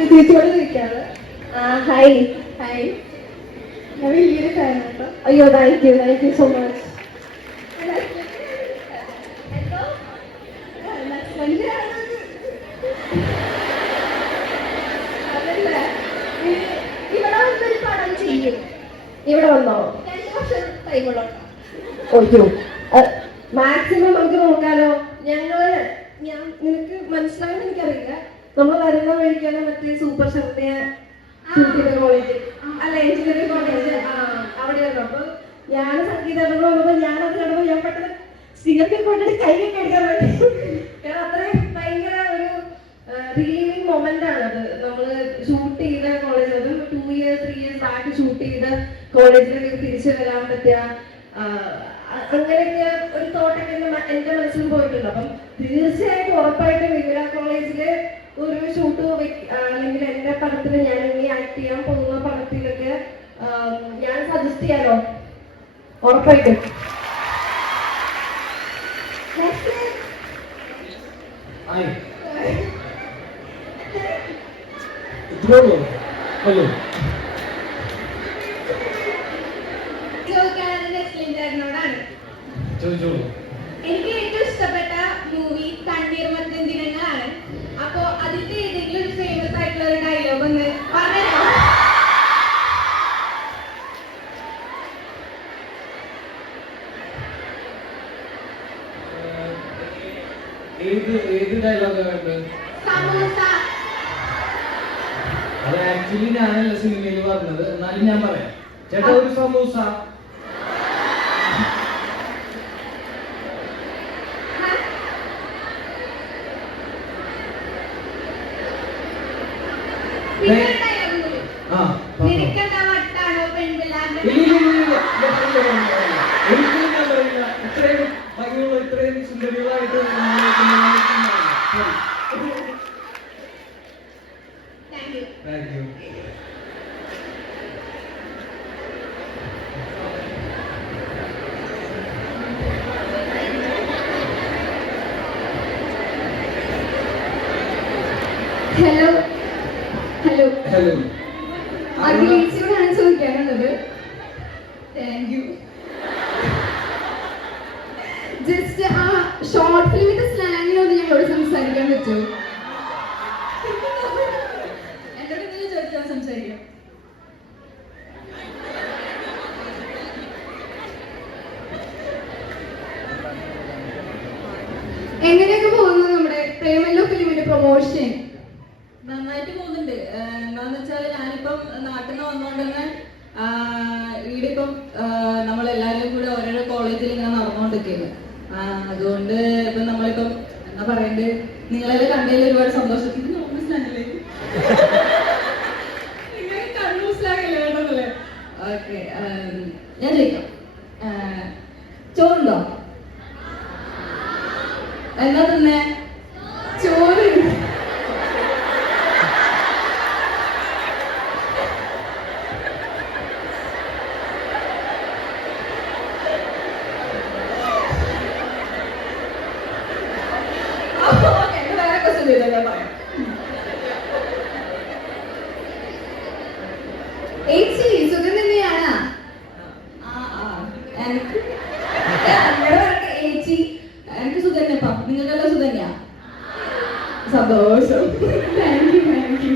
ചേച്ചിയോട് ചോദിക്കാറ് ആ hi hi ഞാൻ വലിയൊരു ഫാൻ കേട്ടോ. അയ്യോ thank you thank you so much ഇവിടെ വന്നൊരു പടം ചെയ്യും ഇവിടെ വന്നോ? രണ്ട് വർഷം ടൈമുള്ളൂ ഒയ്യോ മാക്സിമം നമുക്ക് നോക്കാലോ. ഞങ്ങൾ ഞാൻ നിനക്ക് മനസ്സിലായെന്ന് എനിക്കറിയില്ല. നമ്മൾ വരുന്ന വഴിക്കാണ് മറ്റേ സൂപ്പർ ശക്തിയ കോളേജ് അല്ല എഞ്ചിനീയറിംഗ് കോളേജ് അവിടെയാണ് അപ്പൊ ഞാൻ സംഗീത വന്നപ്പോ ഞാനത് കണ്ടപ്പോ ഞാൻ പെട്ടെന്ന് സിഗരറ്റിൽ കൊണ്ടിട്ട് കൈയൊക്കെ എടുക്കാൻ വേണ്ടി. കാരണം അത്രയും ഭയങ്കര ഒരു റിലീവിങ് മൊമെന്റ് ആണ് അത് നമ്മൾ ഷൂട്ട് ചെയ്ത കോളേജ് അതും two year three years back shoot ചെയ്ത കോളേജിലേക്ക് തിരിച്ചു വരാൻ പറ്റുക അങ്ങനെയൊക്കെ ഒരു തോട്ടൊക്കെ എന്റെ മനസ്സിൽ പോയിട്ടുണ്ട്. അപ്പം തീർച്ചയായിട്ടും ഉറപ്പായിട്ടും വിമല കോളേജിൽ ഒരു ഷൂട്ട് അല്ലെങ്കിൽ എന്റെ പടത്തിൽ ഞാൻ ഇനി ആക്ട് ചെയ്യാൻ പോകുന്ന പടത്തിലൊക്കെ ഞാൻ സജസ്റ്റ് ചെയ്യാലോ? ഉറപ്പായിട്ടും. ചോദിച്ചോളൂ. എനിക്ക് ഏറ്റവും ഇഷ്ടപ്പെട്ട മൂവി തണ്ണീർമത്തൻ ദിനങ്ങളാണ്. അപ്പോ അതിന്റെ ഏതെങ്കിലും ഒരു ഫേമസ് ആയിട്ടുള്ള ഒരു ഡയലോഗ് ഒന്ന് പറഞ്ഞോ ഏത് ഏത് ഡയലോഗ് വേണ്ടത്? സമൂസ. അത് ആക്ച്വലി ഞാനല്ല സിനിമയിൽ പറഞ്ഞത്. എന്നാലും ഞാൻ പറയാം. ചേട്ടാ ഒരു samosa. Thank you. Hello hello Hello. അഖിലേച്ചിയോടാണ് ചോദിക്കാനുള്ളത്. താങ്ക് യു ജസ്റ്റ് ആ ഷോർട്ട് ഫിലിമിന്റെ എന്നോട് എന്തെങ്കിലും സംസാരിക്കാം. എങ്ങനെയൊക്കെ പോകുന്നു നമ്മുടെ പ്രേമല്ലോ ഫിലിമിന്റെ പ്രൊമോഷൻ നന്നായിട്ട് പോകുന്നുണ്ട്. എന്താന്ന് വെച്ചാൽ ഞാനിപ്പം നാട്ടിൽ നിന്ന് വന്നുകൊണ്ട് തന്നെ ഇവിടെ ഇപ്പം നമ്മളെല്ലാവരും കൂടെ ഓരോരോ കോളേജിൽ ഇങ്ങനെ നടന്നുകൊണ്ടിരിക്കുകയാണ് അതുകൊണ്ട് ഇപ്പം നമ്മളിപ്പം എന്താ പറയണ്ടത് നിങ്ങളെല്ലാം കണ്ടതിൽ ഒരുപാട് സന്തോഷം. വേണ്ടതല്ലേ? ഓക്കെ ഞാൻ ചോദിക്കാം. ചോറുണ്ടോ ചോറ് ഓക്കെ വേറെ ക്വസ്റ്റ്യൻ ചെയ്താൽ ഞാൻ പറയാം ഏച്ചി സുഖം തന്നെയാണ്. എനിക്ക് ഏച്ചി. എനിക്ക് സുഖന്യപ്പാ നിങ്ങൾക്കെല്ലാം സുഖന്യാ സന്തോഷം. Thank you thank U